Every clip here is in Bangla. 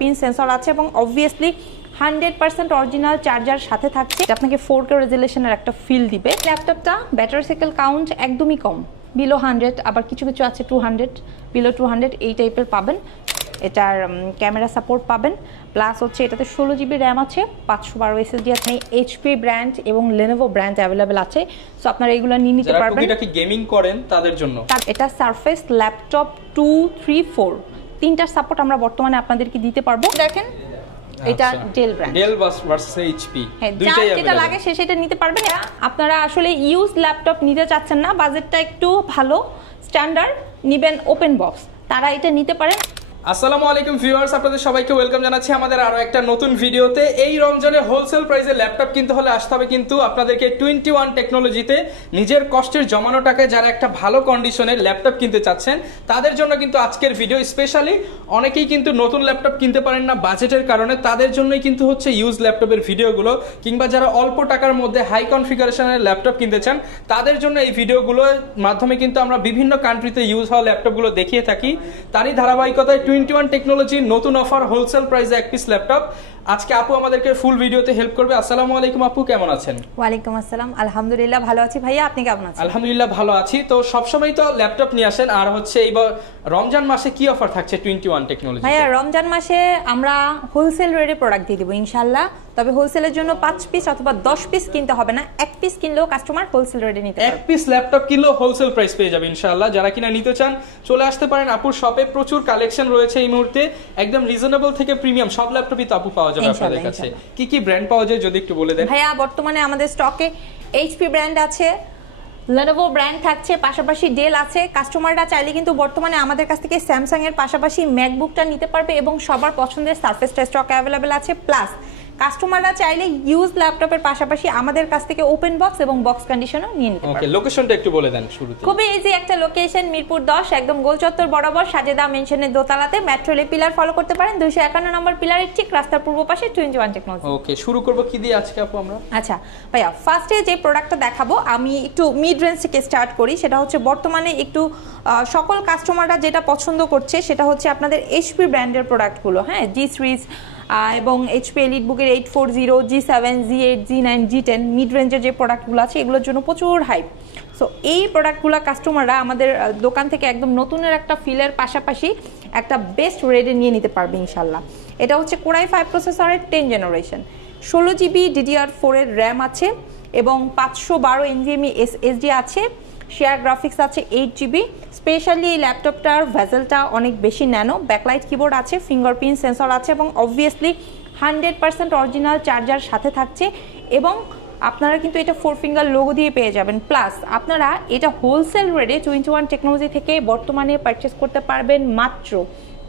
পিন সেন্সর আছে এবং অবভিয়াসলি 100% অরিজিনাল চার্জার সাথে থাকছে, আপনাকে 4K রেজোলিউশনের একটা ফিল দিবে। ল্যাপটপটা ব্যাটারি সাইকেল কাউন্ট একদমই কম, বিলো 100, আবার কিছু কিছু আছে 200, বিলো 200 এই টাইপের পাবেন। এটার ক্যামেরা সাপোর্ট পাবেন, প্লাস হচ্ছে এটাতে 16GB র্যাম আছে, 512 SSD আছে। এইচপি ব্র্যান্ড এবং লেনোভো ব্র্যান্ড অ্যাভেলেবেল আছে, সো আপনারা এগুলো নিয়ে নিতে পারবেন। যারা কি গেমিং করেন তাদের জন্য এটা সারফেস ল্যাপটপ 2, 3, 4 তিনটার সাপোর্ট আমরা বর্তমানে আপনাদেরকে দিতে পারবো। দেখেন এটা Dell brand, Dell versus HP দুইটাই যেটা লাগে সেটা নিতে পারবেন। আপনারা আসলে ইউজ ল্যাপটপ নিতে চাচ্ছেন না, বাজেটটা একটু ভালো, স্ট্যান্ডার্ড নিবেন ওপেন বক্স, তারা এটা নিতে পারেন। আসসালামু আলাইকুম ভিউয়ার্স, আপনাদের সবাইকে ওয়েলকাম জানাচ্ছি আমাদের আরো একটা নতুন ভিডিওতে। এই রমজানে হোলসেল প্রাইসে ল্যাপটপ কিনতে হলে আসতে হবে কিন্তু আপনাদেরকে 21 টেকনোলজিতে। নিজের কষ্টের জমানো টাকায় যারা একটা ভালো কন্ডিশনের ল্যাপটপ কিনতে চাচ্ছেন তাদের জন্য কিন্তু আজকের ভিডিও। স্পেশালি অনেকেই কিন্তু নতুন ল্যাপটপ কিনতে পারেন না বাজেটের কারণে, তাদের জন্যই কিন্তু হচ্ছে ইউজ ল্যাপটপের ভিডিওগুলো, কিংবা যারা অল্প টাকার মধ্যে হাই কনফিগারেশনের ল্যাপটপ কিনতে চান তাদের জন্য এই ভিডিওগুলোর মাধ্যমে কিন্তু আমরা বিভিন্ন কান্ট্রিতে ইউজ হওয়া ল্যাপটপগুলো দেখিয়ে থাকি। তারই ধারাবাহিকতায় 21 টেকনোলজি নতুন অফার হোলসেল প্রাইসে এক পিস ল্যাপটপ। আজকে আপু আমাদেরকে ফুল ভিডিওতে হেল্প করবে। আসসালামু আলাইকুম আপু, কেমন আছেন? ওয়ালাইকুম আসসালাম, আলহামদুলিল্লাহ ভালো আছি ভাইয়া, আপনি কেমন আছেন? আলহামদুলিল্লাহ ভালো আছি। তো সবসময় তো ল্যাপটপ নিয়ে আসেন, আর হচ্ছে এইবার রমজান মাসে কি অফার থাকছে 21 টেকনোলজি? ভাইয়া রমজান মাসে আমরা হোলসেল রেটে প্রোডাক্ট দিয়ে দিব ইনশাআল্লাহ, তবে হোলসেলের জন্য 5 পিস অথবা 10 পিস কিনতে হবে না, 1 পিস কিনলেও কাস্টমার হোলসেল রেটে নিতে পারবে। 1 পিস ল্যাপটপ কিনলেও হোলসেল প্রাইস পেয়ে যাবে ইনশাআল্লাহ। যারা কিনা নিতে চান চলে আসতে পারেন আপুর শপে, প্রচুর কালেকশন রয়েছে এই মুহূর্তে, একদম রিজনেবল থেকে প্রিমিয়াম সব ল্যাপটপই তো আপু পাওয়া যাবে আপনাদের কাছে। কি কি ব্র্যান্ড পাওয়া যায় যদি একটু বলে দেন? ভাইয়া বর্তমানে আমাদের স্টকে এইচপি ব্র্যান্ড আছে, লেনোভো ব্র্যান্ড থাকছে, পাশাপাশি ডেল আছে। কাস্টমাররা চাইলে কিন্তু বর্তমানে আমাদের কাছ থেকে স্যামসাং এর পাশাপাশি ম্যাকবুকটা নিতে পারবে এবং সবার পছন্দের সারফেসটা স্টক অ্যাভেলেবেল আছে। প্লাস কাস্টমাররা চাইলে ইউজ ল্যাপটপের পাশাপাশি আমাদের কাছ থেকে ওপেন বক্স এবং বক্স কন্ডিশনও নিয়ে নিতে পারবে। ওকে, লোকেশনটা একটু বলে দেন শুরুতে। খুবই ইজি একটা লোকেশন, মিরপুর 10 একদম গোল চত্বর বরাবর সাজেদা মেনশনের দোতলাতে মেট্রো রেল পিলার ফলো করতে পারেন, 251 নম্বর পিলারের ঠিক রাস্তার পূর্ব পাশে 21 টেকনোলজি। ওকে, শুরু করব কি দিয়ে আজকে আপু আমরা? আচ্ছা ভাইয়া, ফার্স্টে যে প্রোডাক্টটা দেখাবো আমি একটু মিড রেঞ্জ থেকে স্টার্ট করি। সেটা হচ্ছে বর্তমানে একটু সকল কাস্টমাররা যেটা পছন্দ করছে সেটা হচ্ছে আপনাদের এইচপি ব্র্যান্ডের প্রোডাক্টগুলো, হ্যাঁ, জি সিরিজ এবং এইচপি এলিট বুকের 840, G7, G8, G9, G10 mid রেঞ্জের যে প্রোডাক্টগুলো আছে এগুলোর জন্য প্রচুর হাইপ। সো এই প্রোডাক্টগুলো কাস্টমাররা আমাদের দোকান থেকে একদম নতুনের একটা ফিলের পাশাপাশি একটা বেস্ট রেটে নিয়ে নিতে পারবে ইনশাল্লাহ। এটা হচ্ছে কোরাই 5 প্রসেসরের 10 জেনারেশন, 16GB DDR4 এর র্যাম আছে এবং 512 NVMe SSD আছে, শেয়ার গ্রাফিক্স আছে 8GB। স্পেশালি এই ল্যাপটপটার ভেজেলটা অনেক বেশি ন্যানো, ব্যাকলাইট কিবোর্ড আছে, ফিঙ্গারপ্রিন্ট সেন্সর আছে এবং অবভিয়াসলি 100% অরিজিনাল চার্জার সাথে থাকছে এবং আপনারা কিন্তু এটা 4 ফিঙ্গার লোগো দিয়ে পেয়ে যাবেন। প্লাস আপনারা এটা হোলসেল রেটে 21 টেকনোলজি থেকে বর্তমানে পারচেস করতে পারবেন মাত্র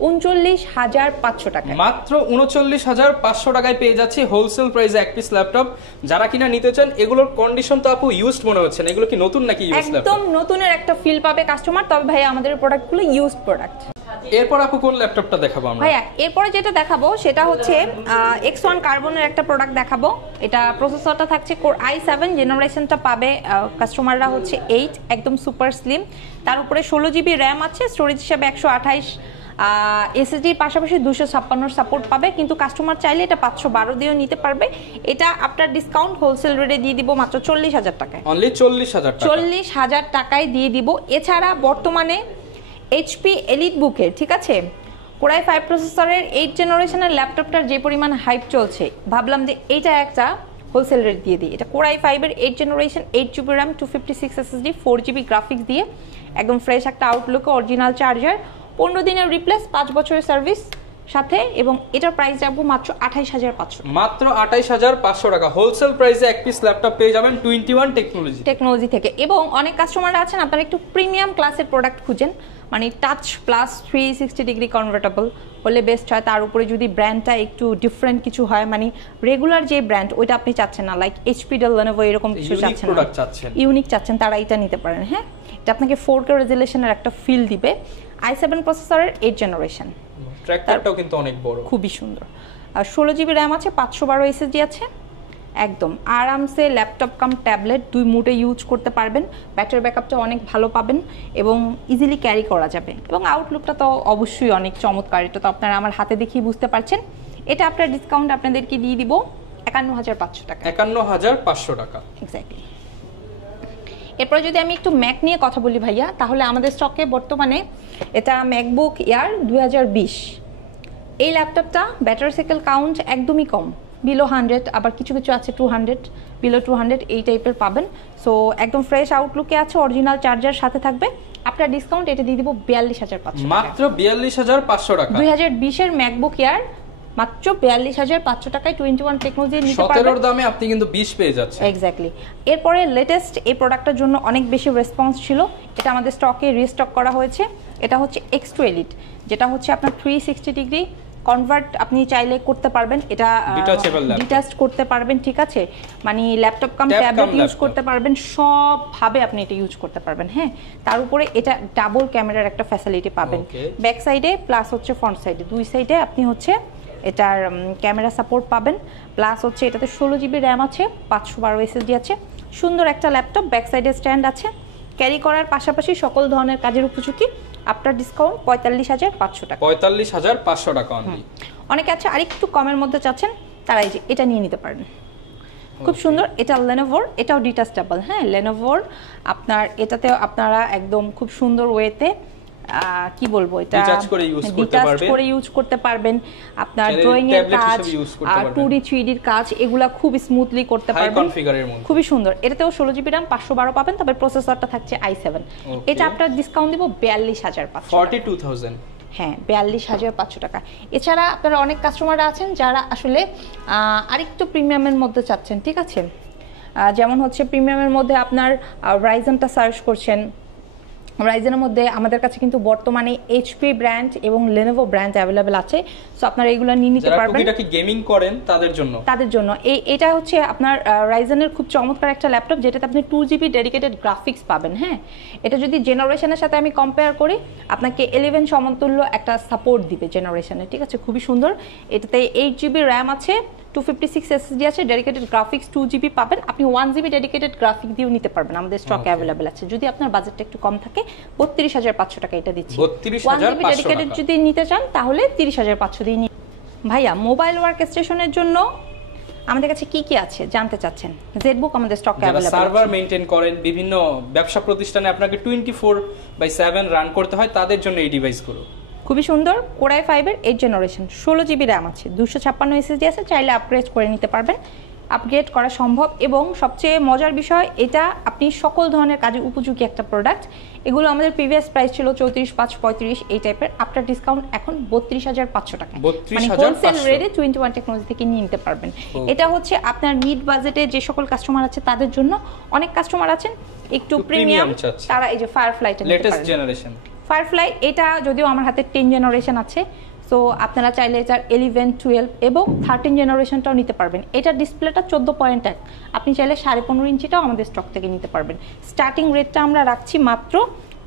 39,500 টাকা। মাত্র 39,500 টাকায় পেয়ে যাচ্ছে হোলসেল প্রাইসে এক পিস ল্যাপটপ। যারা কিনা নিতে চান, এগুলোর কন্ডিশন তো আপু ইউজড মনে হচ্ছে না, এগুলো কি নতুন নাকি ইউজড ল্যাপটপ? একদম নতুনের একটা ফিল পাবে কাস্টমার, তবে ভাই আমাদের প্রোডাক্টগুলো ইউজড প্রোডাক্ট। এরপর আপু কোন ল্যাপটপটা দেখাবো আমরা? ভাইয়া এরপরে যেটা দেখাবো সেটা হচ্ছে X1 কার্বনের একটা প্রোডাক্ট দেখাবো। এটা প্রসেসরটা থাকছে কোর i7 জেনারেশনটা পাবে কাস্টমাররা হচ্ছে 8, একদম সুপার স্লিম। তার উপরে 16GB র্যাম আছে, স্টোরেজ হিসাবে 128 SSDর পাশাপাশি 256 সাপোর্ট পাবে, কিন্তু কাস্টমার চাইলে এটা 512 দিয়েও নিতে পারবে। এটা আপনার ডিসকাউন্ট হোলসেল রেটে দিয়ে দিব মাত্র 40,000 টাকায়। অনলি 40,000 টাকা, 40,000 টাকায় দিয়ে দিব। এছাড়া বর্তমানে এইচপি এলিট বুকের, ঠিক আছে, কোরাই 5 প্রসেসরের 8 জেনারেশনের ল্যাপটপটার যে পরিমাণ হাইপ চলছে, ভাবলাম যে এইটা একটা হোলসেল রেট দিয়ে দিই। এটা কোরাই 5 এর 8 generation, 8GB RAM, 256 SSD, 4GB graphics দিয়ে একদম ফ্রেশ একটা আউটলুকে, অরিজিনাল চার্জার, 15 দিনের রিপ্লেস, 5 বছরের সার্ভিস সাথে, এবং এটার প্রাইস রাখবো মাত্র 28,500। মাত্র 28,500 টাকা হোলসেল প্রাইসে এক পিস ল্যাপটপ পেয়ে যাবেন 21 টেকনোলজি থেকে। এবং অনেক কাস্টমাররা আছেন আপনারা একটু প্রিমিয়াম ক্লাসের প্রোডাক্ট খুঁজেন, মানে টাচ প্লাস 360 ডিগ্রি কনভার্টেবল হলে বেস্ট হয়। তার উপরে যদি ব্র্যান্ডটা একটু ডিফারেন্ট কিছু হয়, মানে রেগুলার যে ব্র্যান্ড ওইটা আপনি চাচ্ছেন না, লাইক এইচপি, ডেল, লেনোভো এরকম কিছু চাচ্ছেন না, ইউনিক চাচ্ছেন, তারা এটা নিতে পারেন। হ্যাঁ, এটা আপনাকে 4K রেজোলিউশনের একটা ফিল দিবে। i7 প্রসেসরের 8 জেনারেশন, ট্র্যাকপ্যাডটাও কিন্তু অনেক বড়, খুবই সুন্দর। আর 16GB র্যাম আছে, 512 SSD আছে, একদম আরামসে ল্যাপটপ কাম ট্যাবলেট দুই মুডে ইউজ করতে পারবেন। ব্যাটারি ব্যাকআপটা অনেক ভালো পাবেন এবং ইজিলি ক্যারি করা যাবে এবং আউটলুকটা তো অবশ্যই অনেক চমৎকার। এটা তো আপনারা আমার হাতে দেখেই বুঝতে পারছেন। এটা আপনার ডিসকাউন্ট আপনাদেরকে দিয়ে দিব ৫১,৫০০ টাকা। ৫১,৫০০ টাকা এক্স্যাক্টলি। এরপরে যদি আমি একটু ম্যাক নিয়ে কথা বলি ভাইয়া, তাহলে আমাদের স্টকে বর্তমানে এটা ম্যাকবুক এয়ার ২০২০। এই ল্যাপটপটা ব্যাটারি সাইকেল কাউন্ট একদমই কম, বিলো ১০০, আবার কিছু কিছু আছে ২০০, বিলো ২০০ এই টাইপের পাবেন। সো একদম ফ্রেশ আউটলুকে আছে, অরিজিনাল চার্জার সাথে থাকবে। আপনার ডিসকাউন্ট এটা দিয়ে দিব ৪২,৫০০ টাকা। মাত্র ৪২,৫০০ টাকা। ২০২০ ম্যাকবুক এয়ার মাত্র ৪২,৫০০ টাকায় 21 টেকনোলজি নিতে পারবেন। ১৭ দামে আপনি কিন্তু ২০ পেয়ে যাচ্ছেন। এক্স্যাক্টলি। এরপরে লেটেস্ট এই প্রোডাক্টের জন্য অনেক বেশি রেসপন্স ছিল, এটা আমাদের স্টকে রিস্টক করা হয়েছে। এটা হচ্ছে X2 Elite, যেটা হচ্ছে আপনার 360 ডিগ্রি কনভার্ট আপনি চাইলে করতে পারবেন। এটা ডিটাচ করতে পারবেন, ঠিক আছে, মানে ল্যাপটপ কাম ট্যাবলেট ইউজ করতে পারবেন, সবভাবে আপনি এটা ইউজ করতে পারবেন। হ্যাঁ, তার উপরে এটা ডাবল ক্যামেরার একটা ফ্যাসিলিটি পাবেন ব্যাক সাইডে প্লাস হচ্ছে ফ্রন্ট সাইডে, দুই সাইডে আপনি হচ্ছে এটার ক্যামেরা সাপোর্ট পাবেন। প্লাস হচ্ছে এটাতে ১৬ জিবি র্যাম আছে, ৫১২ SSD আছে। সুন্দর একটা ল্যাপটপ, ব্যাক সাইডে স্ট্যান্ড আছে, ক্যারি করার পাশাপাশি সকল ধরনের কাজের উপযোগী। আপনার ডিসকাউন্ট ৪৫,৫০০ টাকা। ৪৫,৫০০ টাকা অনলি। অনেকে আছে আরেকটু কমের মধ্যে চাচ্ছেন, তারা এই যে এটা নিয়ে নিতে পারেন, খুব সুন্দর। এটা লেনোভোর, এটাও ডিটাচেবল। হ্যাঁ, লেনোভোর আপনার এটাতে আপনারা একদম খুব সুন্দর ওয়েতে কি বলবো, এটা ডিটাচ করে ইউজ করতে পারবেন। আপনার ড্রয়িং এর কাজ, 2D 3D এর কাজ, এগুলা খুব স্মুথলি করতে পারবেন, খুবই সুন্দর। এটাতেও ১৬ জিবি র্যাম ৫১২ পাবেন, তবে প্রসেসরটা থাকছে i7। এটা আপনার ডিসকাউন্ট দিব ৪২,৫০০ 42,000। হ্যাঁ, ৪২,৫০০ টাকা। এছাড়া আপনারা অনেক কাস্টমাররা আছেন যারা আসলে আরেকটু প্রিমিয়ামের মধ্যে চাচ্ছেন, ঠিক আছে, যেমন হচ্ছে প্রিমিয়ামের মধ্যে আপনার রাইজেনটা সার্চ করছেন। রাইজেনের মধ্যে আমাদের কাছে কিন্তু বর্তমানে এইচপি ব্র্যান্ড এবং লেনোভো ব্র্যান্ড অ্যাভেলেবেল আছে। সো আপনারা এগুলো নিয়ে নিতে পারবেন। যারা গেমিং করেন তাদের জন্য এটা হচ্ছে আপনার রাইজেনের খুব চমৎকার একটা ল্যাপটপ, যেটাতে আপনি 2GB ডেডিকেটেড গ্রাফিক্স পাবেন। হ্যাঁ, এটা যদি জেনারেশনের সাথে আমি কম্পেয়ার করি, আপনাকে 11 সমতুল্য একটা সাপোর্ট দিবে জেনারেশনে, ঠিক আছে, খুবই সুন্দর। এটাতে 8GB র্যাম আছে, 256 SSD আছে, ডেডিকেটেড গ্রাফিক্স 2GB পাবেন। আপনি 1GB ডেডিকেটেড গ্রাফিক দিয়েও নিতে পারবেন, আমাদের স্টকে অ্যাভেলেবেল আছে। যদি আপনার বাজেটটা একটু কম থাকে, 32,৫০০ টাকা এটা দিচ্ছি। 1GB ডেডিকেটেড যদি নিতে চান তাহলে 30,৫০০ দিয়ে নিন। ভাইয়া, মোবাইল ওয়ার্ক স্টেশনের জন্য আমাদের কাছে কি কি আছে জানতে চাচ্ছেন? জেটবুক আমাদের স্টকে অ্যাভেলেবল আছে। সার্ভার মেইনটেইন করেন, বিভিন্ন ব্যবসা প্রতিষ্ঠানে আপনাকে 24/7 রান করতে হয়, তাদের জন্য এই ডিভাইসগুলো খুবই সুন্দর। Core i5 এর 8 জেনারেশন, 16 জিবি র্যাম আছে, 256 SSD আছে, চাইলে আপগ্রেড করে নিতে পারবেন, আপগ্রেড করা সম্ভব। এবং সবচেয়ে মজার বিষয়, এটা আপনি সকল ধরনের কাজে উপযোগী একটা প্রোডাক্ট। এগুলো আমাদের প্রিভিয়াস প্রাইস ছিল 34,535 এই টাইপের, আপনার ডিসকাউন্ট এখন 32,500 টাকা, মানে হোলসেল রেটে 21 টেকনোলজি থেকে নিয়ে নিতে পারবেন। এটা হচ্ছে আপনার মিড বাজেটে যে সকল কাস্টমার আছে তাদের জন্য। অনেক কাস্টমার আছেন একটু প্রিমিয়াম, তারা এই যে ফায়ারফ্লাইটা নিতে পারেন, লেটেস্ট জেনারেশন ফায়ারফ্লাই। এটা যদিও আমার হাতে 10 জেনারেশন আছে, সো আপনারা চাইলে এটার 11, 12 এবং 13 জেনারেশনটাও নিতে পারবেন। এটার ডিসপ্লেটা 14.1, আপনি চাইলে 15.5 ইঞ্চিটাও আমাদের স্টক থেকে নিতে পারবেন। স্টার্টিং রেটটা আমরা রাখছি মাত্র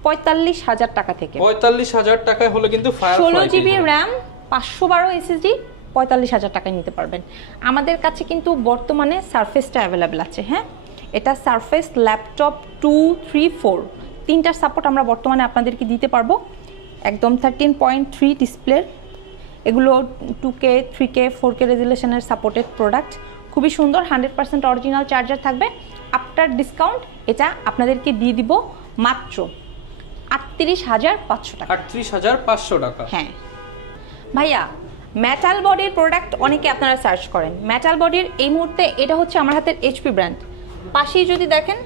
45,000 টাকা থেকে। 45,000 টাকায় হলো কিন্তু ফায়ারফ্লাই, 16 জিবি র্যাম, 512 SSD, 45,000 টাকায় নিতে পারবেন। আমাদের কাছে কিন্তু বর্তমানে সারফেসটা অ্যাভেলেবেল আছে। হ্যাঁ, এটা সারফেস ল্যাপটপ 2, 3, 4 তিনটার সাপোর্ট আমরা বর্তমানে আপনাদেরকে দিতে পারবো। একদম 13.3 ডিসপ্লের, এগুলো 2K, 3K, 4K রেজুলেশনের supported product, খুবই সুন্দর। 100% অরিজিনাল চার্জার থাকবে। আফটার ডিসকাউন্ট এটা আপনাদেরকে দিয়ে দিব মাত্র 38,500 টাকা। 38,500 টাকা। হ্যাঁ ভাইয়া, মেটাল বডির প্রোডাক্ট অনেকে আপনারা সার্চ করেন। মেটাল বডির এই মুহূর্তে এটা হচ্ছে আমার হাতের এইচপি ব্র্যান্ড, পাশেই যদি দেখেন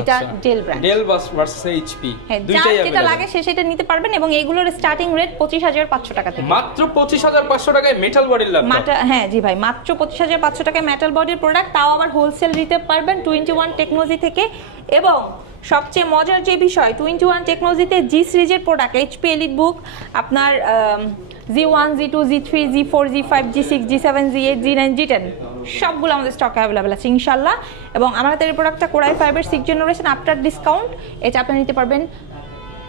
এটা Dell brand, Dell versus HP, দুইটাই যেটা লাগে সেটা নিতে পারবেন। এবং এইগুলোর স্টার্টিং রেট 25,500 টাকা থেকে। মাত্র 25,500 টাকায় মেটাল বডির ল্যাপটপ। হ্যাঁ জি ভাই, মাত্র 25,500 টাকায় মেটাল বডির প্রোডাক্ট, তাও আবার হোলসেল নিতে পারবেন 21 টেকনোলজি থেকে। এবং সবচেয়ে মজার যে বিষয়, 21 টেকনোলজিতে জি সিরিজের প্রোডাক্ট, এইচপি এলিট বুক, আপনার G1, G2, G3, G4, G5, G6, G7, G8, G9, G10 সবগুলো আমাদের স্টকে অ্যাভেলেবেল আছে ইনশাল্লাহ। এবং আমার হাতের এই প্রোডাক্টটা Core i5 এর 6 জেনারেশন, আফটার ডিসকাউন্ট এটা আপনি নিতে পারবেন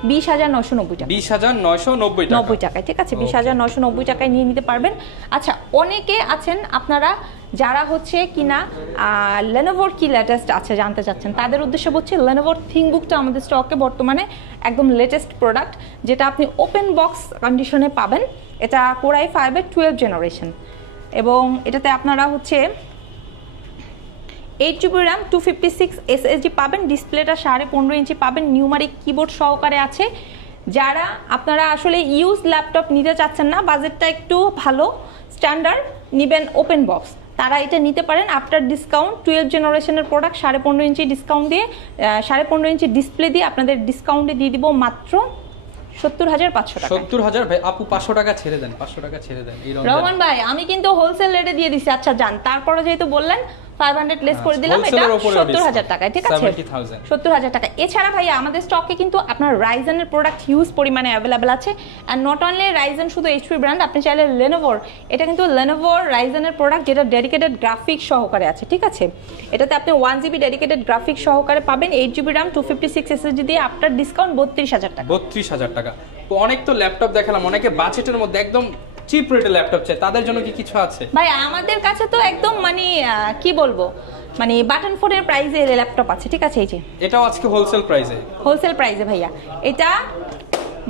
20,990 টাকা। 20,990 টাকায়, ঠিক আছে, 20,990 টাকায় নিয়ে নিতে পারবেন। আচ্ছা, অনেকে আছেন আপনারা যারা হচ্ছে কিনা লেনোভোর কি লেটেস্ট আছে জানতে চাচ্ছেন, তাদের উদ্দেশ্যে বলছি লেনোভোর থিংকবুকটা আমাদের স্টকে বর্তমানে একদম লেটেস্ট প্রোডাক্ট, যেটা আপনি ওপেন বক্স কন্ডিশনে পাবেন। এটা কোর i5 12 জেনারেশন এবং এটাতে আপনারা হচ্ছে 8GB RAM 256 SSD পাবেন। ডিসপ্লেটা 15.5 ইঞ্চি পাবেন, নিউমারিক কিবোর্ড সহকারে আছে। যারা আপনারা আসলে ইউজ ল্যাপটপ নিতে চাচ্ছেন না, বাজেটটা একটু ভালো স্ট্যান্ডার্ড নেবেন ওপেন বক্স, তারা এটা নিতে পারেন আফটার ডিসকাউন্ট। 12 জেনারেশনের প্রোডাক্ট 15.5 ইঞ্চি ডিসকাউন্ট দিয়ে 15.5 ইঞ্চি ডিসপ্লে দিয়ে আপনাদের ডিসকাউন্টে দিয়ে দিব মাত্র 70,500 টাকা। 70,000 ভাই, আপু 500 টাকা ছেড়ে দেন, 500 টাকা ছেড়ে দেন। রহমান ভাই, আমি কিন্তু হোলসেল রেটে দিয়ে দিছি। আচ্ছা যান, তারপরে যেহেতু বললেন 500 লেস করে দিলাম, এটা 70,000 টাকায়, ঠিক আছে, 70,000 টাকা। এছাড়া ভাইয়া আমাদের স্টকে কিন্তু আপনার রাইজেনের প্রোডাক্ট হিউজ পরিমাণে অ্যাভেলেবেল আছে। অ্যান্ড নট অনলি রাইজেন শুধু এইচপি ব্র্যান্ড, আপনি চাইলে লেনোভোর, এটা কিন্তু লেনোভোর রাইজেনের প্রোডাক্ট যেটা ডেডিকেটেড গ্রাফিক্স সহকারে আছে, ঠিক আছে। এটাতে আপনি 1GB ডেডিকেটেড গ্রাফিক্স সহকারে পাবেন, 8GB RAM 256 SSD দিয়ে আফটার ডিসকাউন্ট 32,000 টাকা। 32,000 টাকা। তো অনেক তো ল্যাপটপ দেখালাম, অনেকে বাজেটের মধ্যে একদম চিপ রেটে ল্যাপটপ চাই, তাদের জন্য কি কিছু আছে? ভাই আমাদের কাছে তো একদম মানে কি বলবো, মানে বাটন ফোনের প্রাইসে ল্যাপটপ আছে, ঠিক আছে। এই যে এটাও আজকে হোলসেল প্রাইসে ভাইয়া, এটা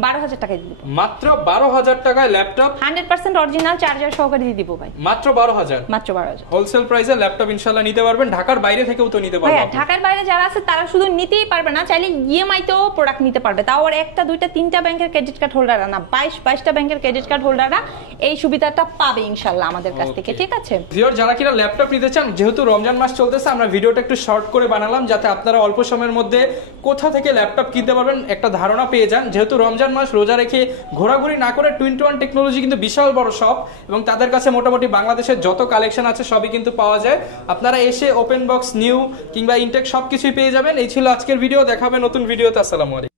12,000 টাকায় দিব, মাত্র 12,000 টাকায় ল্যাপটপ 100% অরিজিনাল চার্জার সহকারে দিয়ে দিব ভাই, মাত্র 12,000 হোলসেল প্রাইসে ল্যাপটপ ইনশাআল্লাহ নিতে পারবেন। ঢাকার বাইরে থেকেও তো নিতে পারবেন। ঢাকার বাইরে যারা আছে তারা শুধু নিতেই পারবে না, চাইলে ইএমআই তেও প্রোডাক্ট নিতে পারবে। তাও আর একটা দুইটা তিনটা ব্যাংকের ক্রেডিট কার্ড হোল্ডাররা না, 22টা ব্যাংকের ক্রেডিট কার্ড হোল্ডাররা এই সুবিধাটা পাবে ইনশাআল্লাহ আমাদের কাছ থেকে, ঠিক আছে। ভিউয়ার যারা কিনা ল্যাপটপ নিতে চান, যেহেতু রমজান মাস চলতেছে, আমরা ভিডিওটা একটু শর্ট করে বানালাম যাতে আপনারা অল্প সময়ের মধ্যে কোথা থেকে ল্যাপটপ কিনতে পারবেন একটা ধারণা পেয়ে যান। যেহেতু রমজান মাস, রোজা রেখে ঘোরাঘুরি না করে 21 টেকনোলজি কিন্তু বিশাল বড় শপ এবং তাদের কাছে মোটামুটি বাংলাদেশের যত কালেকশন আছে সবই কিন্তু পাওয়া যায়। আপনারা এসে ওপেন বক্স, নিউ কিংবা ইনটেক সবকিছুই পেয়ে যাবেন। এই ছিল আজকের ভিডিও, দেখা হবে নতুন ভিডিওতে। আসসালামু আলাইকুম।